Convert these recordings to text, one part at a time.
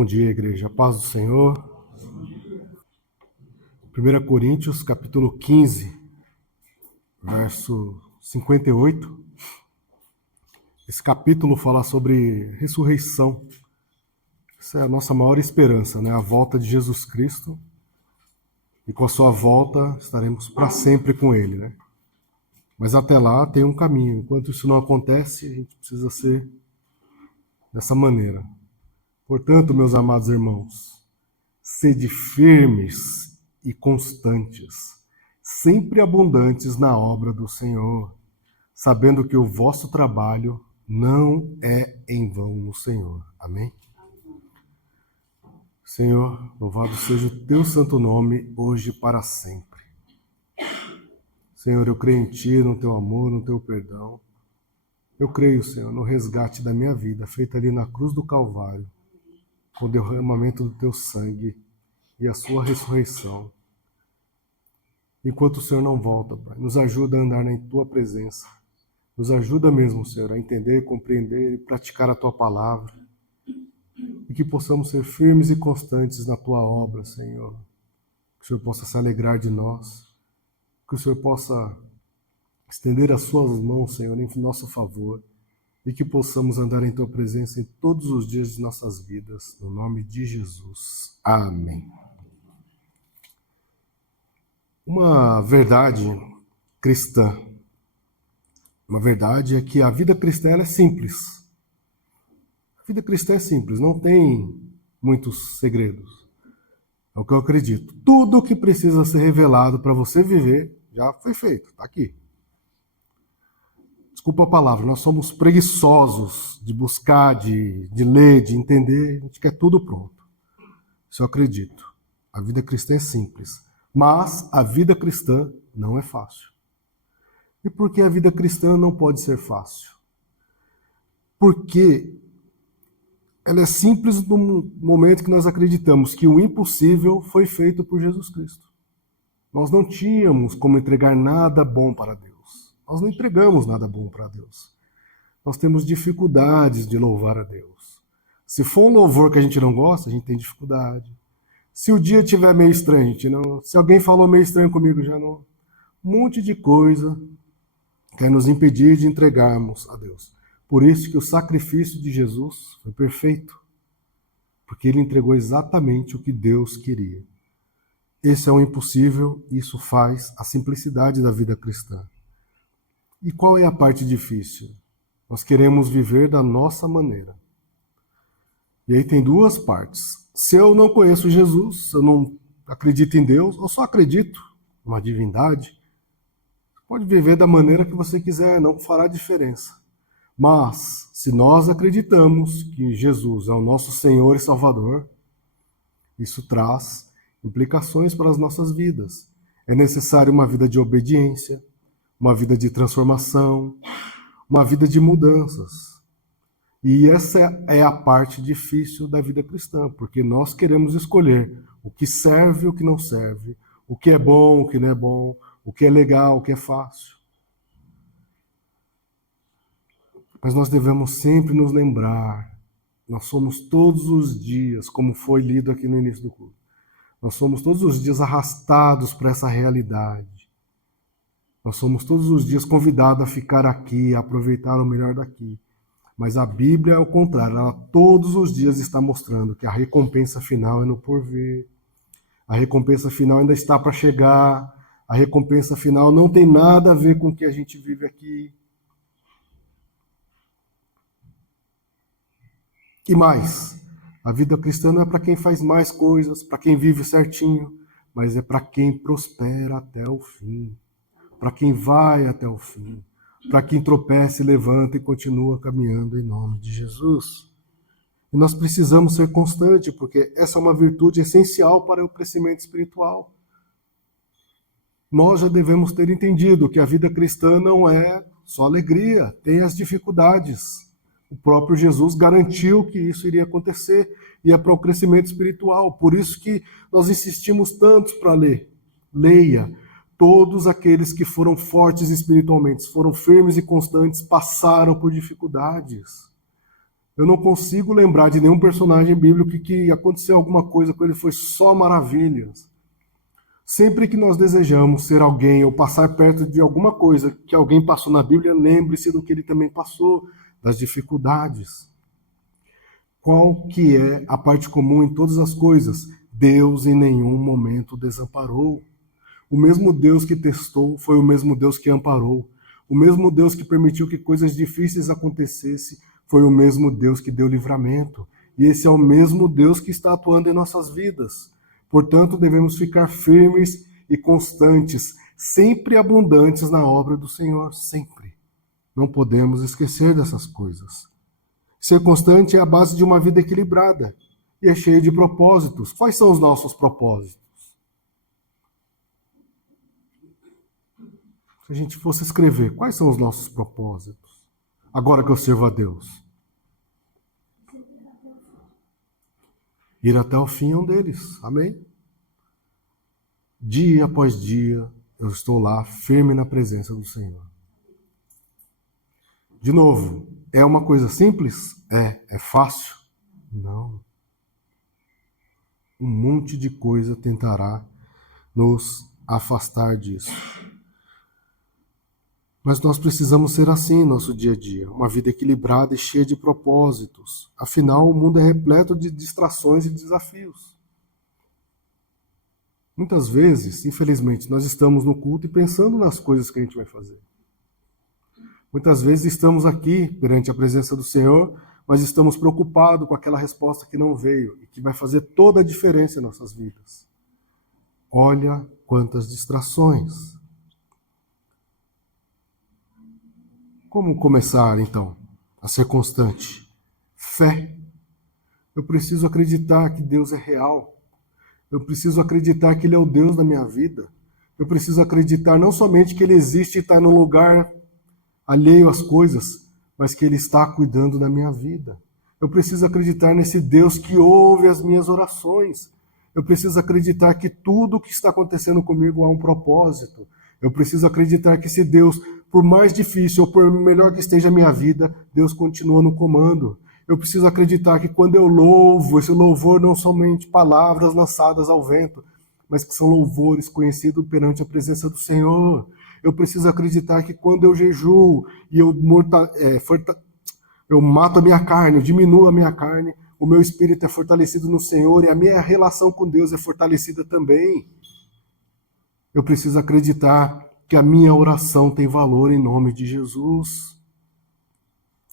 Bom dia, igreja. A paz do Senhor. 1 Coríntios, capítulo 15, verso 58. Esse capítulo fala sobre ressurreição. Essa é a nossa maior esperança, né? A volta de Jesus Cristo. E com a sua volta estaremos para sempre com Ele, né? Mas até lá tem um caminho. Enquanto isso não acontece, a gente precisa ser dessa maneira. Portanto, meus amados irmãos, sede firmes e constantes, sempre abundantes na obra do Senhor, sabendo que o vosso trabalho não é em vão no Senhor. Amém? Senhor, louvado seja o teu santo nome, hoje e para sempre. Senhor, eu creio em ti, no teu amor, no teu perdão. Eu creio, Senhor, no resgate da minha vida, feito ali na cruz do Calvário, com o derramamento do teu sangue e a sua ressurreição. Enquanto o Senhor não volta, Pai, nos ajuda a andar na tua presença. Nos ajuda mesmo, Senhor, a entender, compreender e praticar a tua palavra. E que possamos ser firmes e constantes na tua obra, Senhor. Que o Senhor possa se alegrar de nós. Que o Senhor possa estender as suas mãos, Senhor, em nosso favor. E que possamos andar em tua presença em todos os dias de nossas vidas, no nome de Jesus. Amém. Uma verdade cristã, uma verdade é que a vida cristã ela é simples. A vida cristã é simples, não tem muitos segredos. É o que eu acredito. Tudo o que precisa ser revelado para você viver já foi feito, está aqui. Desculpa a palavra, nós somos preguiçosos de buscar, de ler, de entender, a gente quer tudo pronto. Isso eu acredito. A vida cristã é simples, mas a vida cristã não é fácil. E por que a vida cristã não pode ser fácil? Porque ela é simples no momento que nós acreditamos que o impossível foi feito por Jesus Cristo. Nós não tínhamos como entregar nada bom para Deus. Nós não entregamos nada bom para Deus. Nós temos dificuldades de louvar a Deus. Se for um louvor que a gente não gosta, a gente tem dificuldade. Se o dia estiver meio estranho, a gente não... Se alguém falou meio estranho comigo, já não... Um monte de coisa quer nos impedir de entregarmos a Deus. Por isso que o sacrifício de Jesus foi perfeito. Porque ele entregou exatamente o que Deus queria. Esse é o impossível, e isso faz a simplicidade da vida cristã. E qual é a parte difícil? Nós queremos viver da nossa maneira. E aí tem duas partes. Se eu não conheço Jesus, se eu não acredito em Deus, eu só acredito numa divindade, você pode viver da maneira que você quiser, não fará diferença. Mas, se nós acreditamos que Jesus é o nosso Senhor e Salvador, isso traz implicações para as nossas vidas. É necessário uma vida de obediência, uma vida de transformação, uma vida de mudanças. E essa é a parte difícil da vida cristã, porque nós queremos escolher o que serve e o que não serve, o que é bom, o que não é bom, o que é legal, o que é fácil. Mas nós devemos sempre nos lembrar, nós somos todos os dias, como foi lido aqui no início do culto, nós somos todos os dias arrastados para essa realidade. Nós somos todos os dias convidados a ficar aqui, a aproveitar o melhor daqui. Mas a Bíblia é o contrário, ela todos os dias está mostrando que a recompensa final é no porvir. A recompensa final ainda está para chegar. A recompensa final não tem nada a ver com o que a gente vive aqui. E mais, a vida cristã não é para quem faz mais coisas, para quem vive certinho, mas é para quem prospera até o fim. Para quem vai até o fim, para quem tropeça e levanta e continua caminhando em nome de Jesus. E nós precisamos ser constantes, porque essa é uma virtude essencial para o crescimento espiritual. Nós já devemos ter entendido que a vida cristã não é só alegria, tem as dificuldades. O próprio Jesus garantiu que isso iria acontecer e é para o crescimento espiritual. Por isso que nós insistimos tanto para ler. Leia. Todos aqueles que foram fortes espiritualmente, foram firmes e constantes, passaram por dificuldades. Eu não consigo lembrar de nenhum personagem bíblico que aconteceu alguma coisa com ele, foi só maravilhas. Sempre que nós desejamos ser alguém ou passar perto de alguma coisa que alguém passou na Bíblia, lembre-se do que ele também passou, das dificuldades. Qual que é a parte comum em todas as coisas? Deus em nenhum momento desamparou. O mesmo Deus que testou foi o mesmo Deus que amparou. O mesmo Deus que permitiu que coisas difíceis acontecessem foi o mesmo Deus que deu livramento. E esse é o mesmo Deus que está atuando em nossas vidas. Portanto, devemos ficar firmes e constantes, sempre abundantes na obra do Senhor, sempre. Não podemos esquecer dessas coisas. Ser constante é a base de uma vida equilibrada e é cheia de propósitos. Quais são os nossos propósitos? Se a gente fosse escrever, quais são os nossos propósitos? Agora que eu sirvo a Deus. Ir até o fim é um deles. Amém? Dia após dia, eu estou lá, firme na presença do Senhor. De novo, é uma coisa simples? É fácil? Não. Um monte de coisa tentará nos afastar disso. Mas nós precisamos ser assim em nosso dia a dia, uma vida equilibrada e cheia de propósitos. Afinal, o mundo é repleto de distrações e desafios. Muitas vezes, infelizmente, nós estamos no culto e pensando nas coisas que a gente vai fazer. Muitas vezes estamos aqui perante a presença do Senhor, mas estamos preocupados com aquela resposta que não veio e que vai fazer toda a diferença em nossas vidas. Olha quantas distrações. Como começar, então, a ser constante? Fé. Eu preciso acreditar que Deus é real. Eu preciso acreditar que Ele é o Deus da minha vida. Eu preciso acreditar não somente que Ele existe e está num lugar alheio às coisas, mas que Ele está cuidando da minha vida. Eu preciso acreditar nesse Deus que ouve as minhas orações. Eu preciso acreditar que tudo o que está acontecendo comigo há um propósito. Eu preciso acreditar que esse Deus, por mais difícil ou por melhor que esteja a minha vida, Deus continua no comando. Eu preciso acreditar que quando eu louvo, esse louvor não somente palavras lançadas ao vento, mas que são louvores conhecidos perante a presença do Senhor. Eu preciso acreditar que quando eu jejuo e eu mato a minha carne, eu diminuo a minha carne, o meu espírito é fortalecido no Senhor e a minha relação com Deus é fortalecida também. Eu preciso acreditar que a minha oração tem valor em nome de Jesus.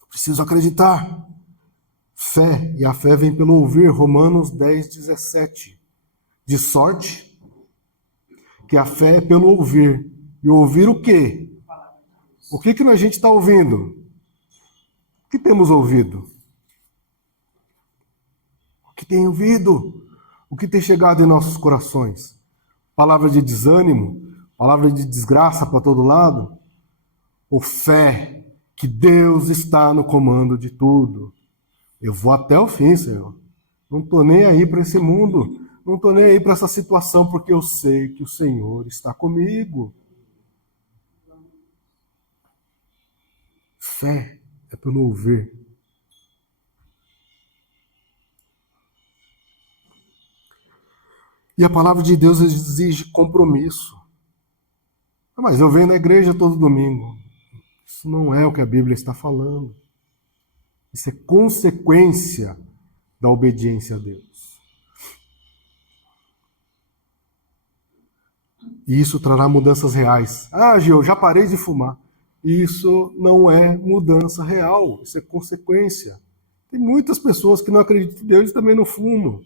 Eu preciso acreditar. Fé, e a fé vem pelo ouvir, Romanos 10, 17. De sorte que a fé é pelo ouvir. E ouvir o quê? O que a gente está ouvindo? O que temos ouvido? O que tem ouvido? O que tem chegado em nossos corações? Palavra de desânimo? Palavra de desgraça para todo lado? Ou fé que Deus está no comando de tudo? Eu vou até o fim, Senhor. Não estou nem aí para esse mundo. Não estou nem aí para essa situação, porque eu sei que o Senhor está comigo. Fé é pelo ouvir. E a palavra de Deus exige compromisso. Mas eu venho na igreja todo domingo. Isso não é o que a Bíblia está falando. Isso é consequência da obediência a Deus. E isso trará mudanças reais. Ah, Gil, já parei de fumar. Isso não é mudança real, isso é consequência. Tem muitas pessoas que não acreditam em Deus e também não fumam.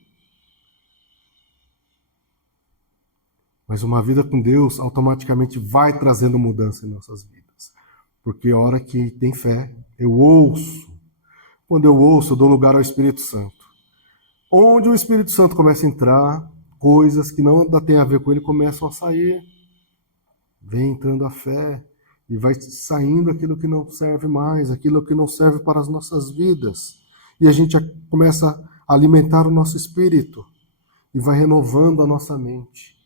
Mas uma vida com Deus automaticamente vai trazendo mudança em nossas vidas. Porque a hora que tem fé, eu ouço. Quando eu ouço, eu dou lugar ao Espírito Santo. Onde o Espírito Santo começa a entrar, coisas que não têm a ver com ele começam a sair. Vem entrando a fé e vai saindo aquilo que não serve mais, aquilo que não serve para as nossas vidas. E a gente começa a alimentar o nosso espírito e vai renovando a nossa mente.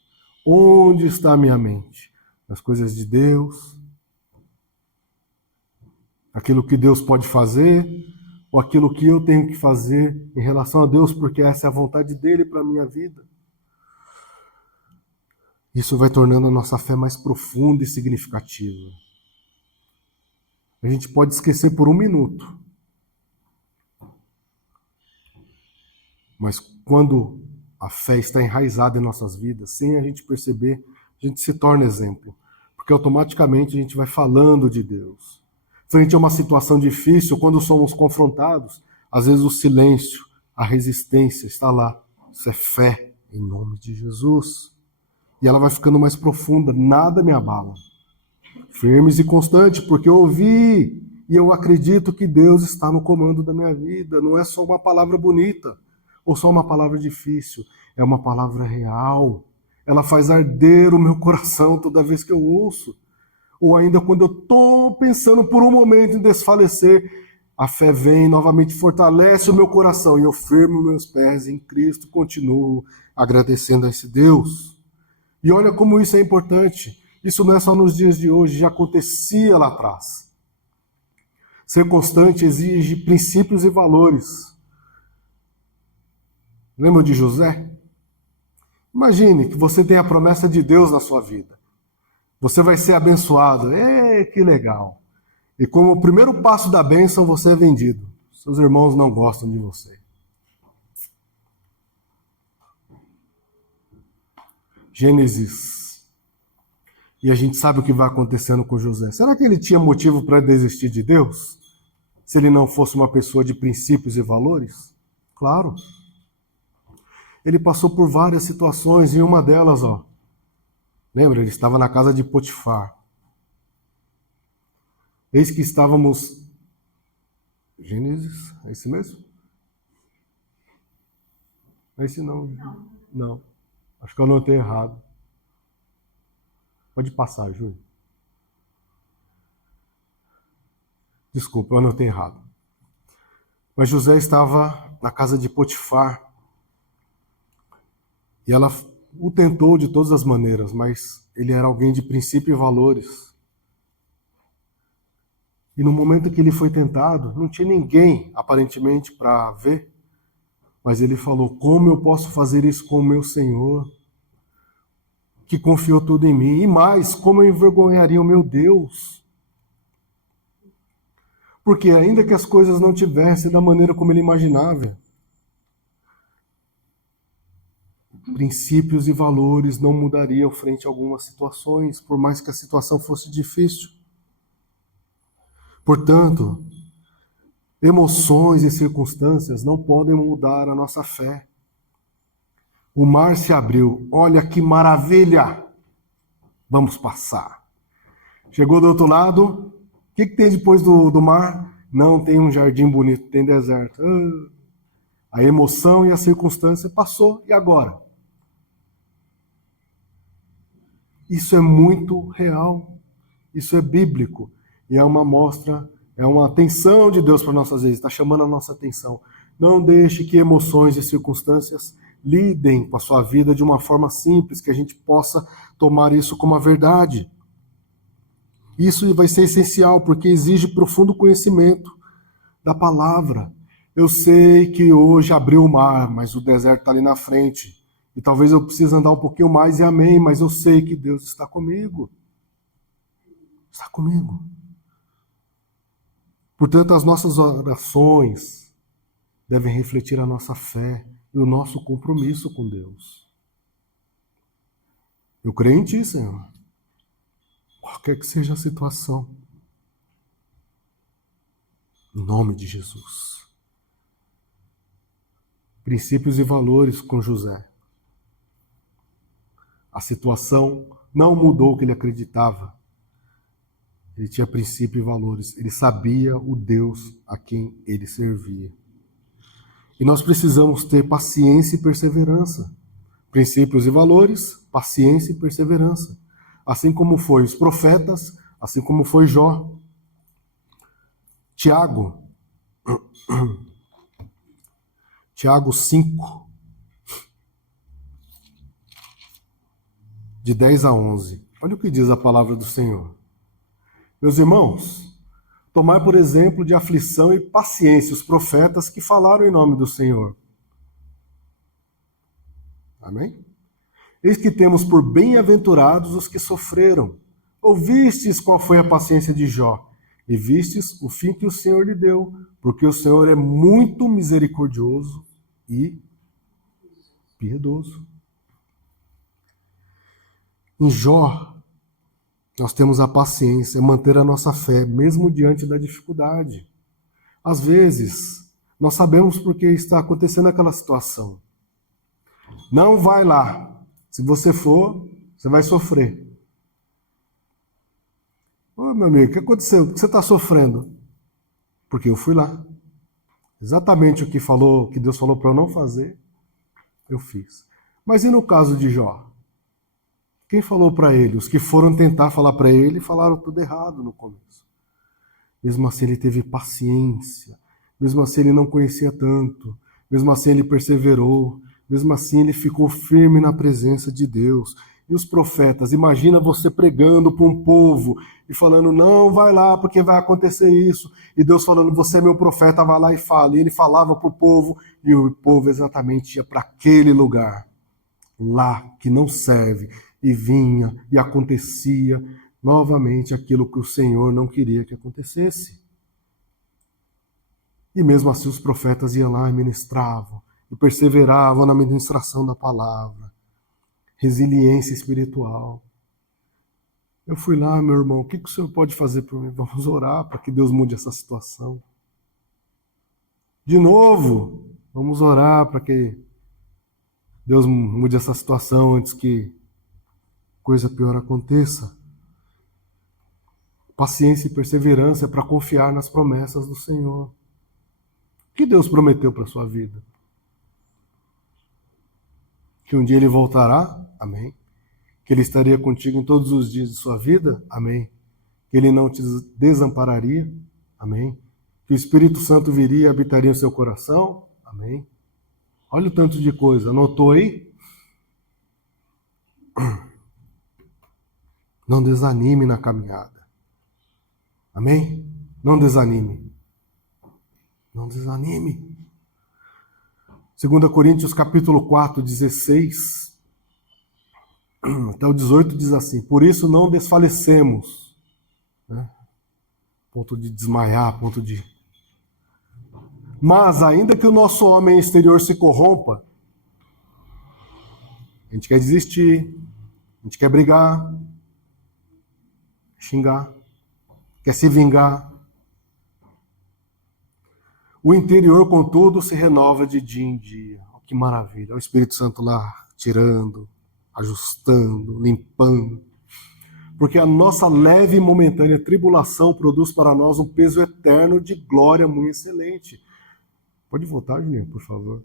Onde está a minha mente? Nas coisas de Deus? Aquilo que Deus pode fazer? ou aquilo que eu tenho que fazer em relação a Deus, porque essa é a vontade dele para a minha vida. Isso vai tornando a nossa fé mais profunda e significativa. A gente pode esquecer por um minuto, mas quando a fé está enraizada em nossas vidas, sem a gente perceber, a gente se torna exemplo, porque automaticamente a gente vai falando de Deus. Frente a uma situação difícil, quando somos confrontados, às vezes o silêncio, a resistência está lá. Isso é fé, em nome de Jesus. E ela vai ficando mais profunda, nada me abala. Firmes e constantes, porque eu ouvi e eu acredito que Deus está no comando da minha vida. Não é só uma palavra bonita, ou só uma palavra difícil, é uma palavra real. Ela faz arder o meu coração toda vez que eu ouço. Ou ainda quando eu estou pensando por um momento em desfalecer, a fé vem novamente, fortalece o meu coração e eu firmo meus pés em Cristo, continuo agradecendo a esse Deus. E olha como isso é importante. Isso não é só nos dias de hoje, já acontecia lá atrás. Ser constante exige princípios e valores. Lembra de José? Imagine que você tem a promessa de Deus na sua vida. Você vai ser abençoado. Que legal. E como o primeiro passo da bênção, você é vendido. Seus irmãos não gostam de você. Gênesis. E a gente sabe o que vai acontecendo com José. Será que ele tinha motivo para desistir de Deus? Se ele não fosse uma pessoa de princípios e valores? Claro. Ele passou por várias situações e uma delas, lembra, ele estava na casa de Potifar. Eis que estávamos... Gênesis, é esse mesmo? É esse não. Não. Acho que eu anotei errado. Pode passar, Júlio. Desculpa, eu anotei errado. Mas José estava na casa de Potifar. E ela o tentou de todas as maneiras, mas ele era alguém de princípio e valores. E no momento que ele foi tentado, não tinha ninguém, aparentemente, para ver. Mas ele falou, como eu posso fazer isso com o meu Senhor, que confiou tudo em mim? E mais, como eu envergonharia o meu Deus? Porque ainda que as coisas não tivessem da maneira como ele imaginava, princípios e valores não mudariam frente a algumas situações, por mais que a situação fosse difícil. Portanto, emoções e circunstâncias não podem mudar a nossa fé. O mar se abriu. Olha que maravilha! Vamos passar. Chegou do outro lado. O que tem depois do mar? Não tem um jardim bonito, tem deserto. A emoção e a circunstância passou. E agora? Isso é muito real. Isso é bíblico. E é uma mostra, é uma atenção de Deus para nossas vidas. Está chamando a nossa atenção. Não deixe que emoções e circunstâncias lidem com a sua vida de uma forma simples, que a gente possa tomar isso como a verdade. Isso vai ser essencial, porque exige profundo conhecimento da palavra. Eu sei que hoje abriu o mar, mas o deserto está ali na frente. E talvez eu precise andar um pouquinho mais, e amém, mas eu sei que Deus está comigo. Está comigo. Portanto, as nossas orações devem refletir a nossa fé e o nosso compromisso com Deus. Eu creio em Ti, Senhor. Qualquer que seja a situação. Em nome de Jesus. Princípios e valores com José. A situação não mudou o que ele acreditava. Ele tinha princípio e valores. Ele sabia o Deus a quem ele servia. E nós precisamos ter paciência e perseverança. Princípios e valores, paciência e perseverança. Assim como foi os profetas, assim como foi Jó. Tiago 5, de 10 a 11. Olha o que diz a palavra do Senhor. Meus irmãos, Tomai por exemplo de aflição e paciência os profetas que falaram em nome do Senhor. Amém? Eis que temos por bem-aventurados os que sofreram. Ouvistes qual foi a paciência de Jó, e vistes o fim que o Senhor lhe deu, porque o Senhor é muito misericordioso e piedoso. Em Jó, nós temos a paciência, manter a nossa fé, mesmo diante da dificuldade. Às vezes, nós sabemos porque está acontecendo aquela situação. Não vai lá. Se você for, você vai sofrer. Ô, meu amigo, o que aconteceu? Por que você está sofrendo? Porque eu fui lá. Exatamente o que Deus falou para eu não fazer, eu fiz. Mas e no caso de Jó? Quem falou para ele? Os que foram tentar falar para ele falaram tudo errado no começo. Mesmo assim ele teve paciência. Mesmo assim ele não conhecia tanto. Mesmo assim ele perseverou. Mesmo assim ele ficou firme na presença de Deus. E os profetas, imagina você pregando para um povo e falando, não, vai lá porque vai acontecer isso. E Deus falando, você é meu profeta, vai lá e fala. E ele falava para o povo e o povo exatamente ia para aquele lugar. Lá que não serve. E vinha e acontecia novamente aquilo que o Senhor não queria que acontecesse. E mesmo assim os profetas iam lá e ministravam. E perseveravam na ministração da palavra. Resiliência espiritual. Eu fui lá, meu irmão, o que o Senhor pode fazer por mim? Vamos orar para que Deus mude essa situação. De novo, vamos orar para que Deus mude essa situação antes que coisa pior aconteça. Paciência e perseverança para confiar nas promessas do Senhor. O que Deus prometeu para a sua vida? Que um dia Ele voltará? Amém. Que Ele estaria contigo em todos os dias de sua vida? Amém. Que Ele não te desampararia? Amém. Que o Espírito Santo viria e habitaria no seu coração? Amém. Olha o tanto de coisa. Anotou aí? Não desanime na caminhada. Amém? Não desanime. Não desanime. 2 Coríntios capítulo 4, 16 até o 18 diz assim, por isso não desfalecemos, né? Ponto de desmaiar, ponto de... Mas ainda que o nosso homem exterior se corrompa, a gente quer desistir, a gente quer brigar, xingar, quer se vingar. O interior, contudo, se renova de dia em dia. Oh, que maravilha. O Espírito Santo lá, tirando, ajustando, limpando. Porque a nossa leve e momentânea tribulação produz para nós um peso eterno de glória muito excelente. Pode voltar, Juninho, por favor.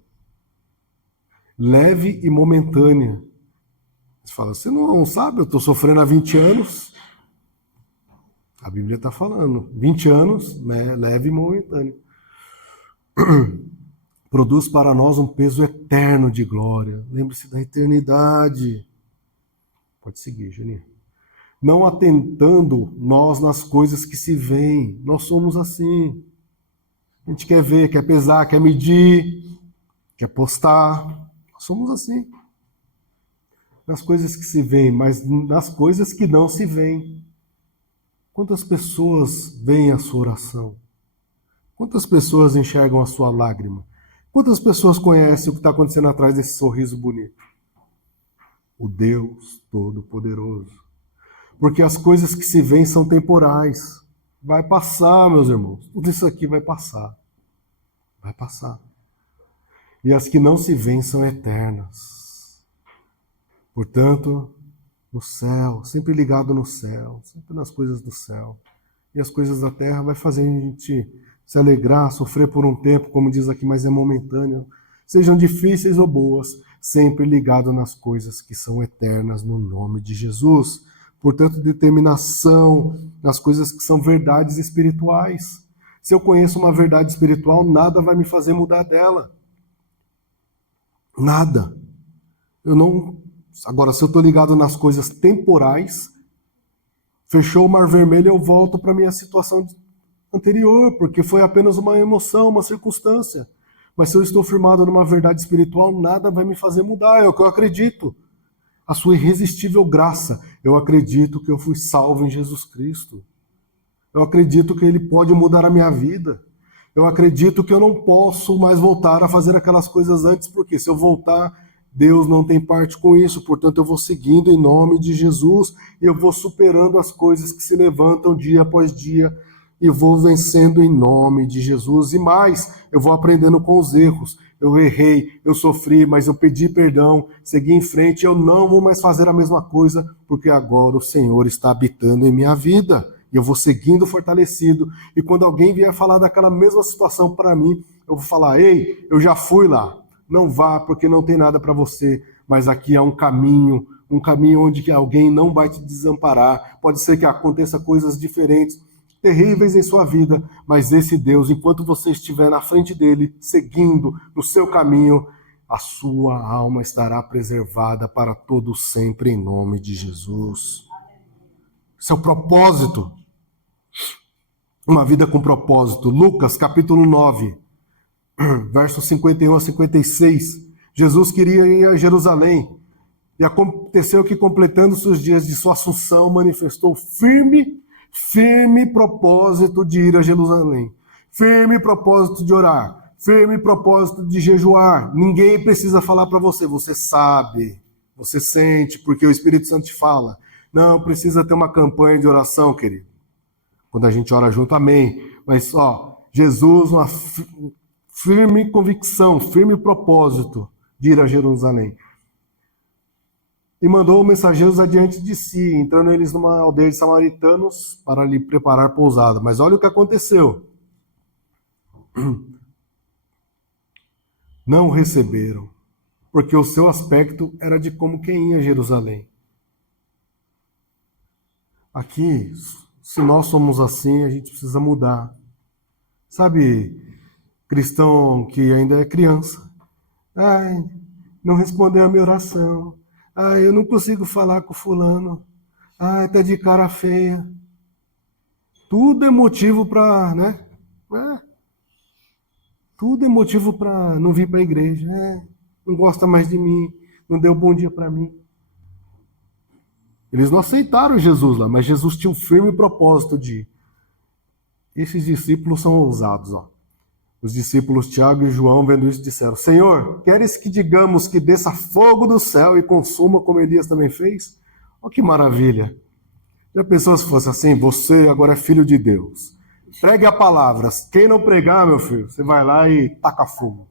Leve e momentânea. Você fala, você não sabe, eu estou sofrendo há 20 anos. A Bíblia está falando, 20 anos, né, leve e momentâneo. Produz para nós um peso eterno de glória. Lembre-se da eternidade. Pode seguir, Juninho. Não atentando nós nas coisas que se veem. Nós somos assim. A gente quer ver, quer pesar, quer medir, quer postar. Nós somos assim. Nas coisas que se veem, mas nas coisas que não se veem. Quantas pessoas veem a sua oração? Quantas pessoas enxergam a sua lágrima? Quantas pessoas conhecem o que está acontecendo atrás desse sorriso bonito? O Deus Todo-Poderoso. Porque as coisas que se veem são temporais. Vai passar, meus irmãos. Tudo isso aqui vai passar. Vai passar. E as que não se veem são eternas. Portanto, no céu, sempre ligado no céu, sempre nas coisas do céu. E as coisas da terra vai fazer a gente se alegrar, sofrer por um tempo, como diz aqui, mas é momentâneo. Sejam difíceis ou boas, sempre ligado nas coisas que são eternas no nome de Jesus. Portanto, determinação nas coisas que são verdades espirituais. Se eu conheço uma verdade espiritual, nada vai me fazer mudar dela. Nada. Agora, se eu estou ligado nas coisas temporais, fechou o Mar Vermelho, eu volto para a minha situação anterior, porque foi apenas uma emoção, uma circunstância. Mas se eu estou firmado numa verdade espiritual, nada vai me fazer mudar, é o que eu acredito. A sua irresistível graça. Eu acredito que eu fui salvo em Jesus Cristo. Eu acredito que Ele pode mudar a minha vida. Eu acredito que eu não posso mais voltar a fazer aquelas coisas antes, porque se eu voltar, Deus não tem parte com isso. Portanto, eu vou seguindo em nome de Jesus e eu vou superando as coisas que se levantam dia após dia e vou vencendo em nome de Jesus. E mais, eu vou aprendendo com os erros. Eu errei, eu sofri, mas eu pedi perdão, segui em frente. Eu não vou mais fazer a mesma coisa, porque agora o Senhor está habitando em minha vida. E eu vou seguindo fortalecido. E quando alguém vier falar daquela mesma situação para mim, eu vou falar: ei, eu já fui lá. Não vá, porque não tem nada para você. Mas aqui há um caminho onde alguém não vai te desamparar. Pode ser que aconteça coisas diferentes, terríveis em sua vida, mas esse Deus, enquanto você estiver na frente dele, seguindo no seu caminho, a sua alma estará preservada para todo sempre, em nome de Jesus. Seu propósito. Uma vida com propósito. Lucas, capítulo 9, versos 51 a 56. Jesus queria ir a Jerusalém. E aconteceu que, completando os dias de sua assunção, manifestou firme propósito de ir a Jerusalém. Firme propósito de orar. Firme propósito de jejuar. Ninguém precisa falar para você. Você sabe. Você sente, porque o Espírito Santo te fala. Não precisa ter uma campanha de oração, querido. Quando a gente ora junto, amém. Mas, Jesus, uma firme convicção, firme propósito de ir a Jerusalém. E mandou mensageiros adiante de si, entrando eles numa aldeia de samaritanos para lhe preparar pousada. Mas olha o que aconteceu. Não o receberam, porque o seu aspecto era de como quem ia a Jerusalém. Aqui, se nós somos assim, a gente precisa mudar. Sabe, cristão que ainda é criança. Ai, não respondeu a minha oração. Ai, eu não consigo falar com fulano. Ai, tá de cara feia. Tudo é motivo para, né? Tudo é motivo para não vir para a igreja. Não gosta mais de mim, não deu bom dia para mim. Eles não aceitaram Jesus lá, mas Jesus tinha um firme propósito de ir. Esses discípulos são ousados, Os discípulos Tiago e João, vendo isso, disseram: Senhor, queres que digamos que desça fogo do céu e consuma como Elias também fez? Oh, que maravilha! Já pensou se fosse assim? Você agora é filho de Deus. Pregue a palavra. Quem não pregar, meu filho, você vai lá e taca fogo.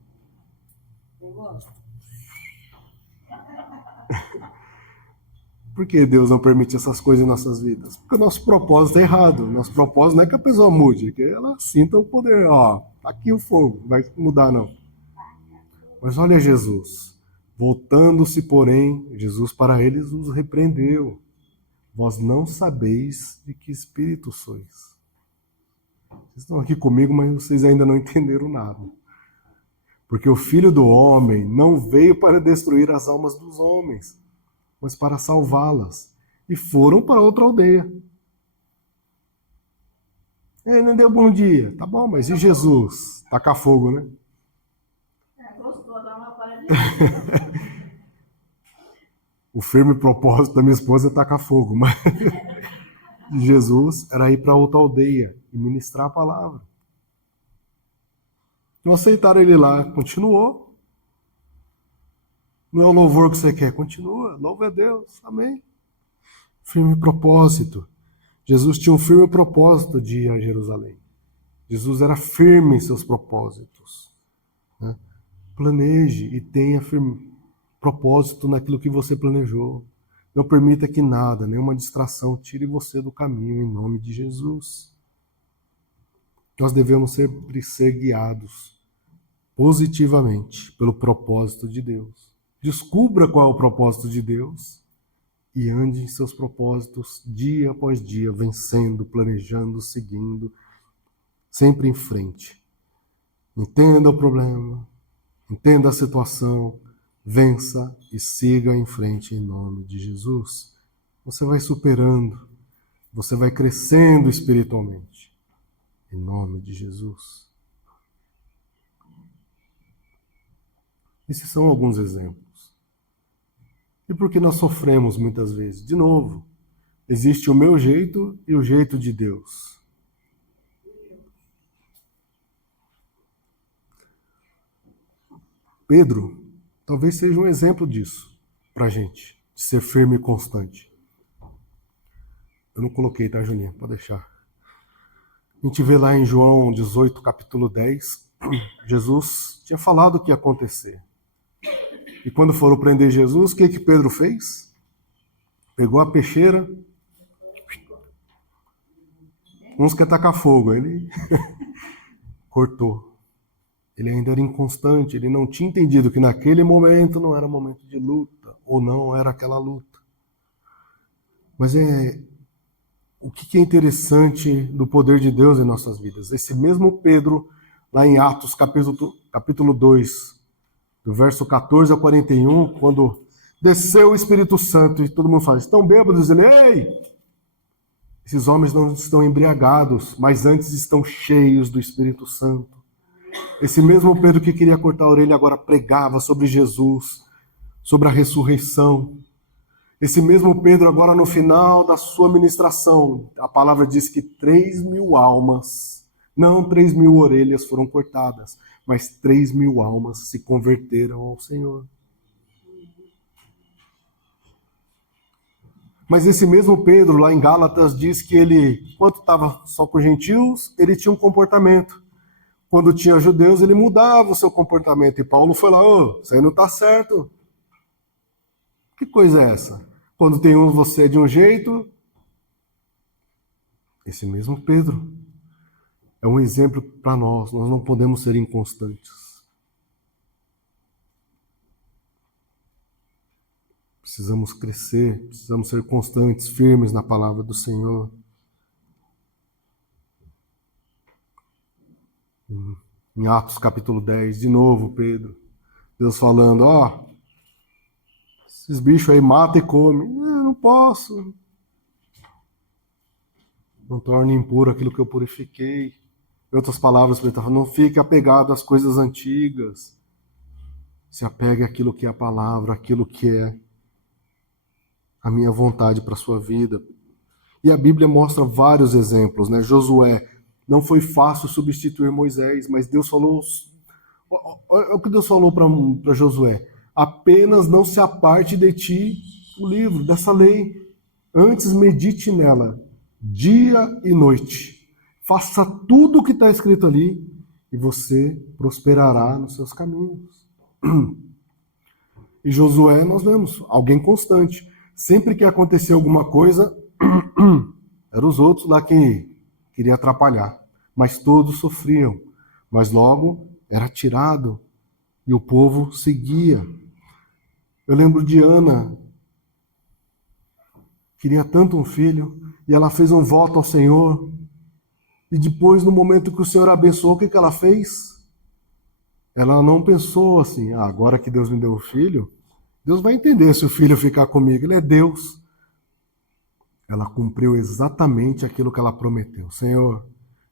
Por que Deus não permite essas coisas em nossas vidas? Porque o nosso propósito é errado. Nosso propósito não é que a pessoa mude, é que ela sinta o poder. Aqui o fogo, não vai mudar não. Mas olha Jesus. Voltando-se, porém, Jesus para eles os repreendeu. Vós não sabeis de que espírito sois. Vocês estão aqui comigo, mas vocês ainda não entenderam nada. Porque o Filho do Homem não veio para destruir as almas dos homens, mas para salvá-las. E foram para outra aldeia. Ele não deu bom dia. Tá bom, mas e Jesus? Tacar fogo, né? Gostou, dá uma palha de... O firme propósito da minha esposa é tacar fogo, mas Jesus era ir para outra aldeia e ministrar a palavra. Não aceitaram ele lá, continuou. Não é o louvor que você quer, continua. Louve a Deus, amém. Firme propósito. Jesus tinha um firme propósito de ir a Jerusalém. Jesus era firme em seus propósitos. Né? Planeje e tenha firme propósito naquilo que você planejou. Não permita que nada, nenhuma distração tire você do caminho, em nome de Jesus. Nós devemos sempre ser guiados positivamente pelo propósito de Deus. Descubra qual é o propósito de Deus e ande em seus propósitos dia após dia, vencendo, planejando, seguindo, sempre em frente. Entenda o problema, entenda a situação, vença e siga em frente em nome de Jesus. Você vai superando, você vai crescendo espiritualmente. Em nome de Jesus. Esses são alguns exemplos. E por que nós sofremos muitas vezes? De novo, existe o meu jeito e o jeito de Deus. Pedro talvez seja um exemplo disso para a gente, de ser firme e constante. Eu não coloquei, tá, Juninha? Pode deixar. A gente vê lá em João 18, capítulo 10, Jesus tinha falado o que ia acontecer. E quando foram prender Jesus, o que Pedro fez? Pegou a peixeira, uns quer tacar fogo, ele cortou. Ele ainda era inconstante, ele não tinha entendido que naquele momento não era momento de luta, ou não era aquela luta. Mas o que é interessante do poder de Deus em nossas vidas? Esse mesmo Pedro, lá em Atos, capítulo 2, do verso 14 a 41, quando desceu o Espírito Santo e todo mundo fala, estão bêbados? Ele, ei! Esses homens não estão embriagados, mas antes estão cheios do Espírito Santo. Esse mesmo Pedro que queria cortar a orelha agora pregava sobre Jesus, sobre a ressurreição. Esse mesmo Pedro agora no final da sua ministração, a palavra diz que 3.000 almas, não 3.000 orelhas foram cortadas, mas 3.000 almas se converteram ao Senhor. Mas esse mesmo Pedro, lá em Gálatas, diz que ele, enquanto estava só com gentios, ele tinha um comportamento. Quando tinha judeus, ele mudava o seu comportamento. E Paulo foi lá, isso aí não está certo. Que coisa é essa? Quando tem você de um jeito, esse mesmo Pedro é um exemplo para nós. Nós não podemos ser inconstantes. Precisamos crescer, precisamos ser constantes, firmes na palavra do Senhor. Em Atos capítulo 10, de novo, Pedro, Deus falando, esses bichos aí mata e come. Não posso. Não torne impuro aquilo que eu purifiquei. Em outras palavras, Pedro está falando, não fique apegado às coisas antigas. Se apegue àquilo que é a palavra, àquilo que é a minha vontade para a sua vida. E a Bíblia mostra vários exemplos, né? Josué, não foi fácil substituir Moisés, mas Deus falou... Olha o que Deus falou para Josué. Apenas não se aparte de ti o livro dessa lei. Antes medite nela, dia e noite. Faça tudo o que está escrito ali e você prosperará nos seus caminhos. E Josué, nós vemos, alguém constante. Sempre que acontecia alguma coisa, eram os outros lá que queriam atrapalhar. Mas todos sofriam. Mas logo era tirado e o povo seguia. Eu lembro de Ana, queria tanto um filho, e ela fez um voto ao Senhor. E depois, no momento que o Senhor abençoou, o que ela fez? Ela não pensou assim, agora que Deus me deu um filho, Deus vai entender se o filho ficar comigo, ele é Deus. Ela cumpriu exatamente aquilo que ela prometeu. Senhor,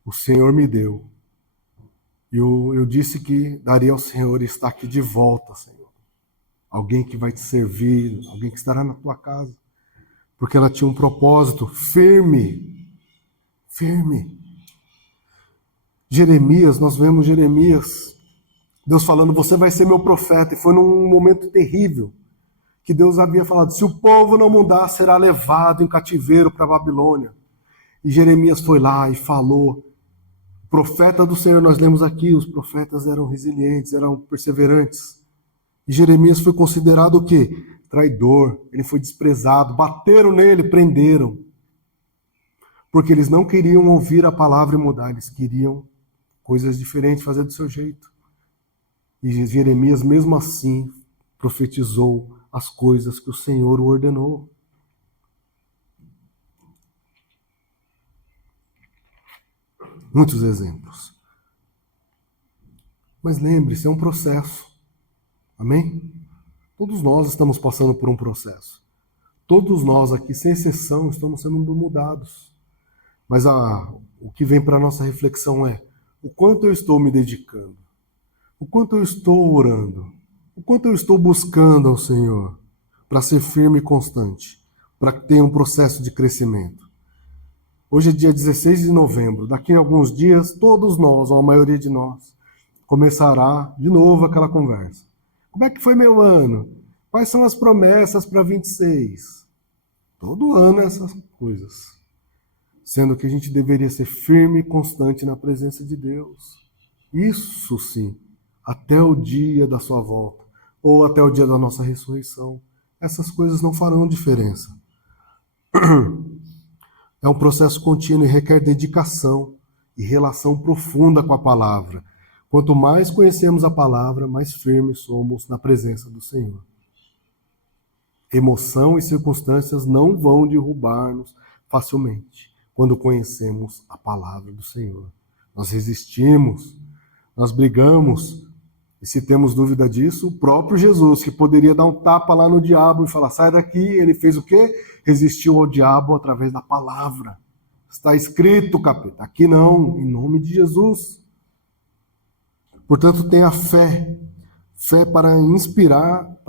o Senhor me deu. E eu disse que daria ao Senhor e está aqui de volta, Senhor. Alguém que vai te servir, alguém que estará na tua casa. Porque ela tinha um propósito firme. Firme. Jeremias, nós vemos Jeremias, Deus falando, você vai ser meu profeta. E foi num momento terrível que Deus havia falado, se o povo não mudar, será levado em cativeiro para a Babilônia. E Jeremias foi lá e falou. Profeta do Senhor, nós lemos aqui, os profetas eram resilientes, eram perseverantes. E Jeremias foi considerado o quê? Traidor, ele foi desprezado, bateram nele, prenderam. Porque eles não queriam ouvir a palavra e mudar, eles queriam coisas diferentes, fazer do seu jeito. E Jeremias, mesmo assim, profetizou as coisas que o Senhor o ordenou. Muitos exemplos. Mas lembre-se, é um processo. Amém? Todos nós estamos passando por um processo. Todos nós aqui, sem exceção, estamos sendo mudados. Mas o que vem para a nossa reflexão é o quanto eu estou me dedicando, o quanto eu estou orando, o quanto eu estou buscando ao Senhor para ser firme e constante, para que tenha um processo de crescimento. Hoje é dia 16 de novembro, daqui a alguns dias, todos nós, ou a maioria de nós, começará de novo aquela conversa. Como é que foi meu ano? Quais são as promessas para 26? Todo ano essas coisas. Sendo que a gente deveria ser firme e constante na presença de Deus. Isso sim, até o dia da sua volta, ou até o dia da nossa ressurreição. Essas coisas não farão diferença. É um processo contínuo e requer dedicação e relação profunda com a palavra. Quanto mais conhecemos a palavra, mais firmes somos na presença do Senhor. Emoção e circunstâncias não vão derrubar-nos facilmente quando conhecemos a palavra do Senhor. Nós resistimos, nós brigamos, e se temos dúvida disso, o próprio Jesus, que poderia dar um tapa lá no diabo e falar, sai daqui, ele fez o quê? Resistiu ao diabo através da palavra. Está escrito, capeta. Aqui não, em nome de Jesus. Portanto, tenha fé. Fé para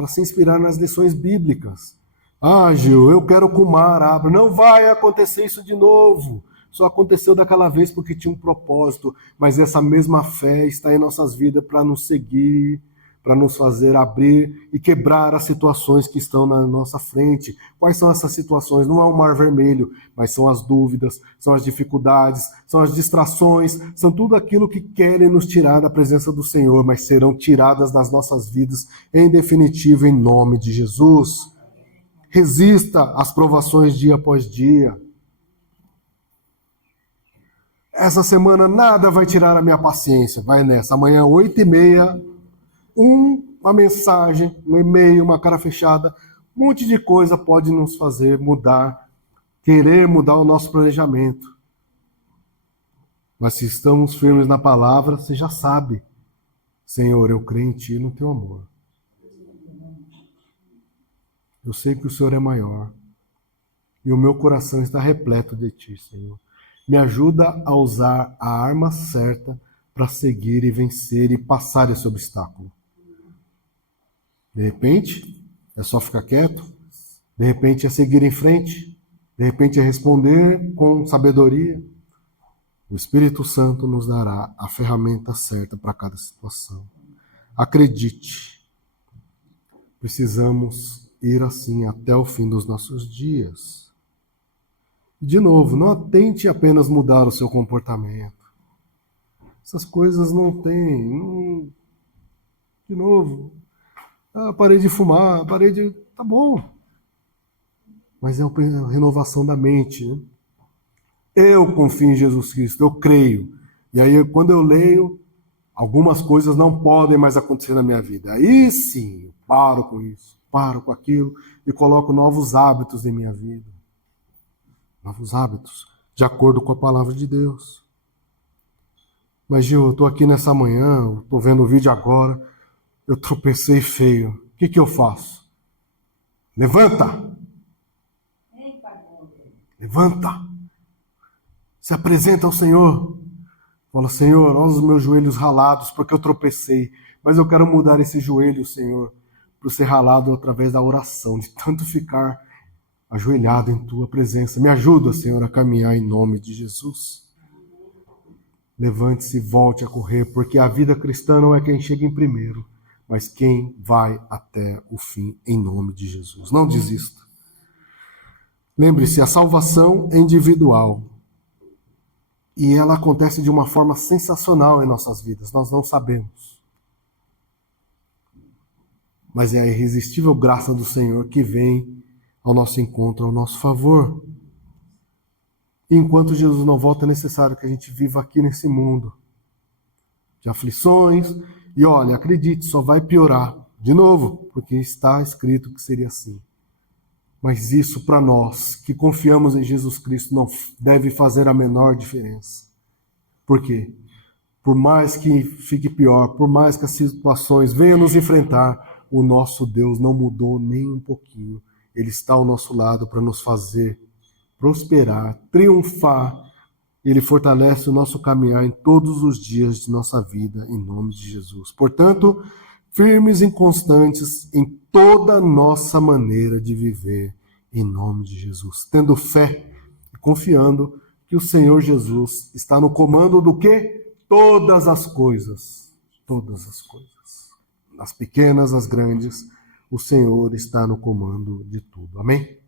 se inspirar nas lições bíblicas. Ah, Gil, eu quero comar árvore. Não vai acontecer isso de novo. Só aconteceu daquela vez porque tinha um propósito, mas essa mesma fé está em nossas vidas para nos seguir, para nos fazer abrir e quebrar as situações que estão na nossa frente. Quais são essas situações? Não é o mar vermelho, mas são as dúvidas, são as dificuldades, são as distrações, são tudo aquilo que querem nos tirar da presença do Senhor, mas serão tiradas das nossas vidas em definitivo, em nome de Jesus. Resista às provações dia após dia. Essa semana nada vai tirar a minha paciência. Vai nessa. Amanhã, 8h30, uma mensagem, um e-mail, uma cara fechada, um monte de coisa pode nos fazer mudar, querer mudar o nosso planejamento. Mas se estamos firmes na palavra, você já sabe. Senhor, eu creio em Ti e no Teu amor. Eu sei que o Senhor é maior. E o meu coração está repleto de Ti, Senhor. Me ajuda a usar a arma certa para seguir e vencer e passar esse obstáculo. De repente, é só ficar quieto. De repente, é seguir em frente. De repente, é responder com sabedoria. O Espírito Santo nos dará a ferramenta certa para cada situação. Acredite, precisamos ir assim até o fim dos nossos dias. De novo, não tente apenas mudar o seu comportamento. Essas coisas não têm. De novo, parei de fumar, Tá bom. Mas é uma renovação da mente. Né? Eu confio em Jesus Cristo, eu creio. E aí, quando eu leio, algumas coisas não podem mais acontecer na minha vida. Aí sim, eu paro com isso, paro com aquilo e coloco novos hábitos em minha vida. Novos hábitos, de acordo com a palavra de Deus. Mas, Gil, eu estou aqui nessa manhã, estou vendo o vídeo agora, eu tropecei feio. O que eu faço? Levanta! Levanta! Se apresenta ao Senhor. Fala, Senhor, olha os meus joelhos ralados porque eu tropecei, mas eu quero mudar esse joelho, Senhor, para ser ralado através da oração, de tanto ficar ajoelhado em Tua presença. Me ajuda, Senhor, a caminhar em nome de Jesus. Levante-se e volte a correr, porque a vida cristã não é quem chega em primeiro, mas quem vai até o fim em nome de Jesus. Não desista. Lembre-se, a salvação é individual. E ela acontece de uma forma sensacional em nossas vidas. Nós não sabemos. Mas é a irresistível graça do Senhor que vem ao nosso encontro, ao nosso favor. E enquanto Jesus não volta, é necessário que a gente viva aqui nesse mundo de aflições. E olha, acredite, só vai piorar de novo, porque está escrito que seria assim. Mas isso para nós que confiamos em Jesus Cristo não deve fazer a menor diferença. Por quê? Por mais que fique pior, por mais que as situações venham nos enfrentar, o nosso Deus não mudou nem um pouquinho. Ele está ao nosso lado para nos fazer prosperar, triunfar, Ele fortalece o nosso caminhar em todos os dias de nossa vida, em nome de Jesus. Portanto, firmes e constantes em toda a nossa maneira de viver, em nome de Jesus. Tendo fé e confiando que o Senhor Jesus está no comando do quê? Todas as coisas. Todas as coisas. As pequenas, as grandes, o Senhor está no comando de tudo. Amém?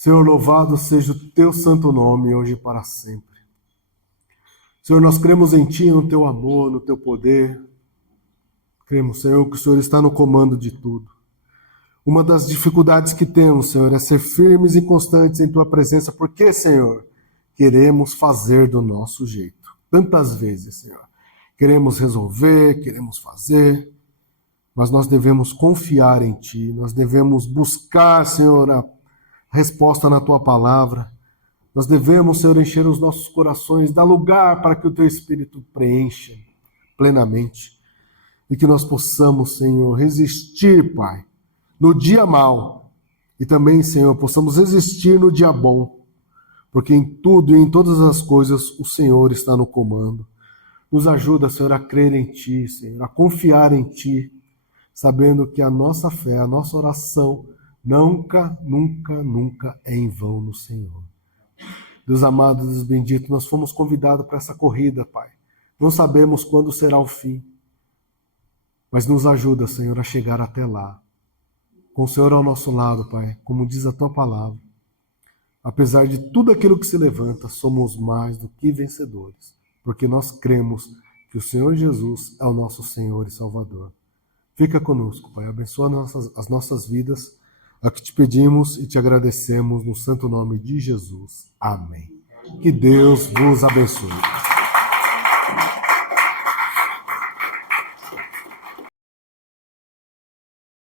Senhor, louvado seja o teu santo nome, hoje e para sempre. Senhor, nós cremos em ti, no teu amor, no teu poder. Cremos, Senhor, que o Senhor está no comando de tudo. Uma das dificuldades que temos, Senhor, é ser firmes e constantes em tua presença, porque, Senhor, queremos fazer do nosso jeito. Tantas vezes, Senhor, queremos resolver, queremos fazer, mas nós devemos confiar em ti, nós devemos buscar, Senhor, a resposta na tua palavra. Nós devemos, Senhor, encher os nossos corações, dar lugar para que o teu Espírito preencha plenamente e que nós possamos, Senhor, resistir, Pai, no dia mau e também, Senhor, possamos resistir no dia bom, porque em tudo e em todas as coisas o Senhor está no comando. Nos ajuda, Senhor, a crer em ti, Senhor, a confiar em ti, sabendo que a nossa fé, a nossa oração nunca, nunca, nunca é em vão no Senhor. Deus amado, Deus bendito, nós fomos convidados para essa corrida, Pai. Não sabemos quando será o fim, mas nos ajuda, Senhor, a chegar até lá. Com o Senhor ao nosso lado, Pai, como diz a tua palavra. Apesar de tudo aquilo que se levanta, somos mais do que vencedores, porque nós cremos que o Senhor Jesus é o nosso Senhor e Salvador. Fica conosco, Pai, abençoa as nossas vidas, é o que te pedimos e te agradecemos no santo nome de Jesus. Amém. Que Deus vos abençoe.